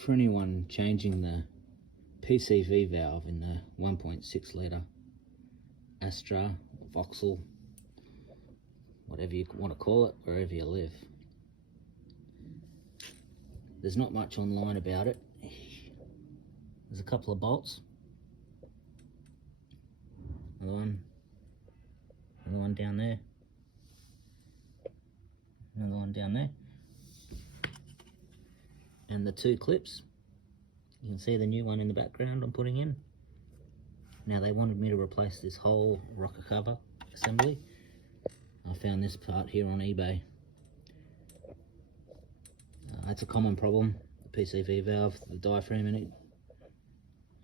for anyone changing the PCV valve in the 1.6 litre Astra, Vauxhall, whatever you want to call it, wherever you live. There's not much online about it. There's a couple of bolts. Another one down there. Another one down there. And the two clips. You can see the new one in the background I'm putting in. Now they wanted me to replace this whole rocker cover assembly. I found this part here on eBay. That's a common problem. The PCV valve, the diaphragm in it,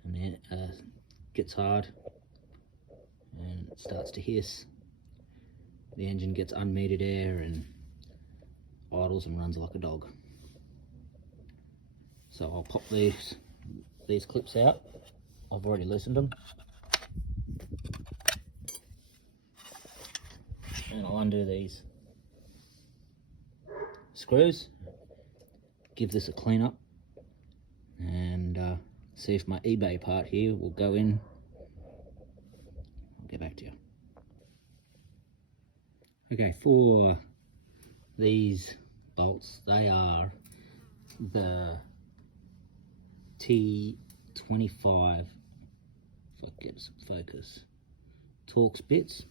and it gets hard and it starts to hiss. The engine gets unmetered air and idles and runs like a dog. So I'll pop these clips out. I've already loosened them. And I'll undo these screws, give this a clean up, and see if my eBay part here will go in. I'll get back to you. Okay, for these bolts, they are the T25, if I get some focus, Torx bits,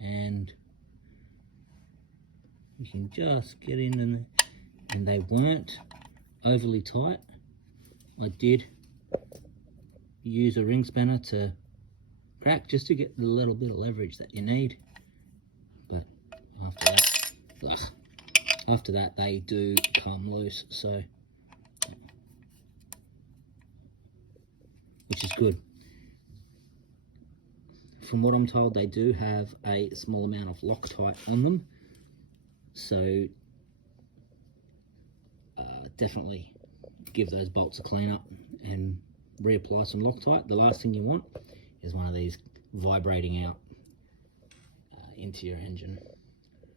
and you can just get in and they weren't overly tight. I did use a ring spanner to crack just to get the little bit of leverage that you need, but after that they do come loose, so which is good. From what I'm told, they do have a small amount of Loctite on them, so definitely give those bolts a clean up and reapply some Loctite. The last thing you want is one of these vibrating out into your engine.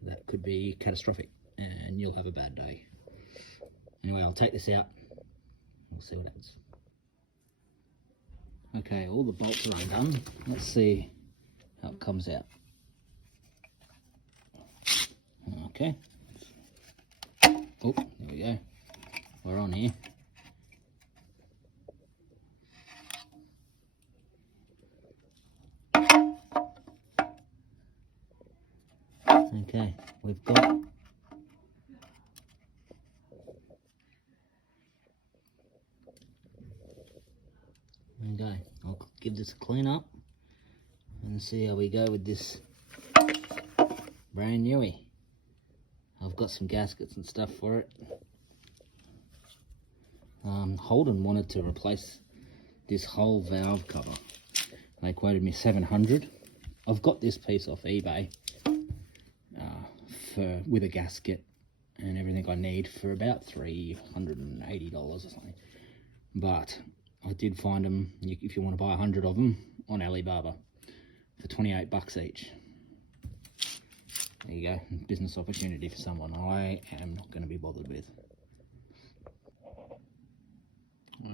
That could be catastrophic and you'll have a bad day. Anyway, I'll take this out, we'll see what happens. Okay, all the bolts are undone. Let's see how it comes out. Okay. Oh, there we go. We're on here. Okay, we've got okay, I'll give this a clean up and see how we go with this brand newie. I've got some gaskets and stuff for it. Holden wanted to replace this whole valve cover. They quoted me $700. I've got this piece off eBay with a gasket and everything I need for about $380 or something. But I did find them, if you want to buy 100 of them, on Alibaba for 28 bucks each. There you go, business opportunity for someone I am not going to be bothered with.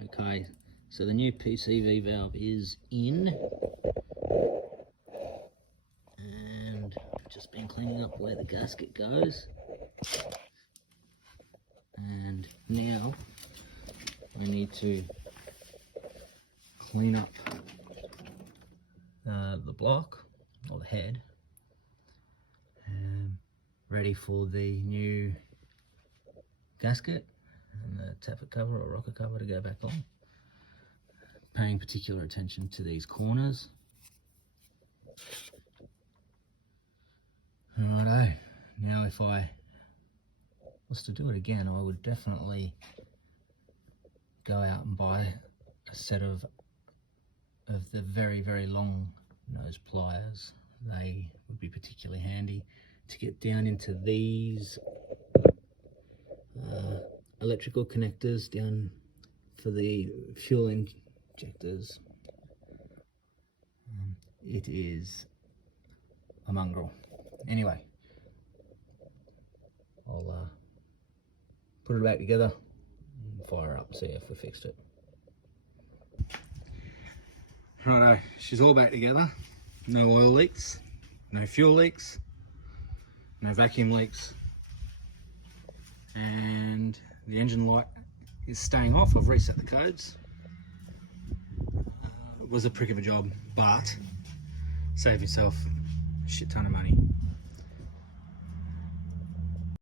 Okay, so the new PCV valve is in, and I've just been cleaning up where the gasket goes, and now I need to clean up the block, or the head, ready for the new gasket and the tappet cover or rocker cover to go back on. Paying particular attention to these corners. Righto, now if I was to do it again, I would definitely go out and buy a set of the very, very long nose pliers. They would be particularly handy to get down into these electrical connectors down for the fuel injectors. It is a mongrel. Anyway, I'll put it back together and fire her up, see if we fixed it. Righto, she's all back together. No oil leaks, no fuel leaks, no vacuum leaks, and the engine light is staying off. I've reset the codes. It was a prick of a job, but save yourself a shit ton of money.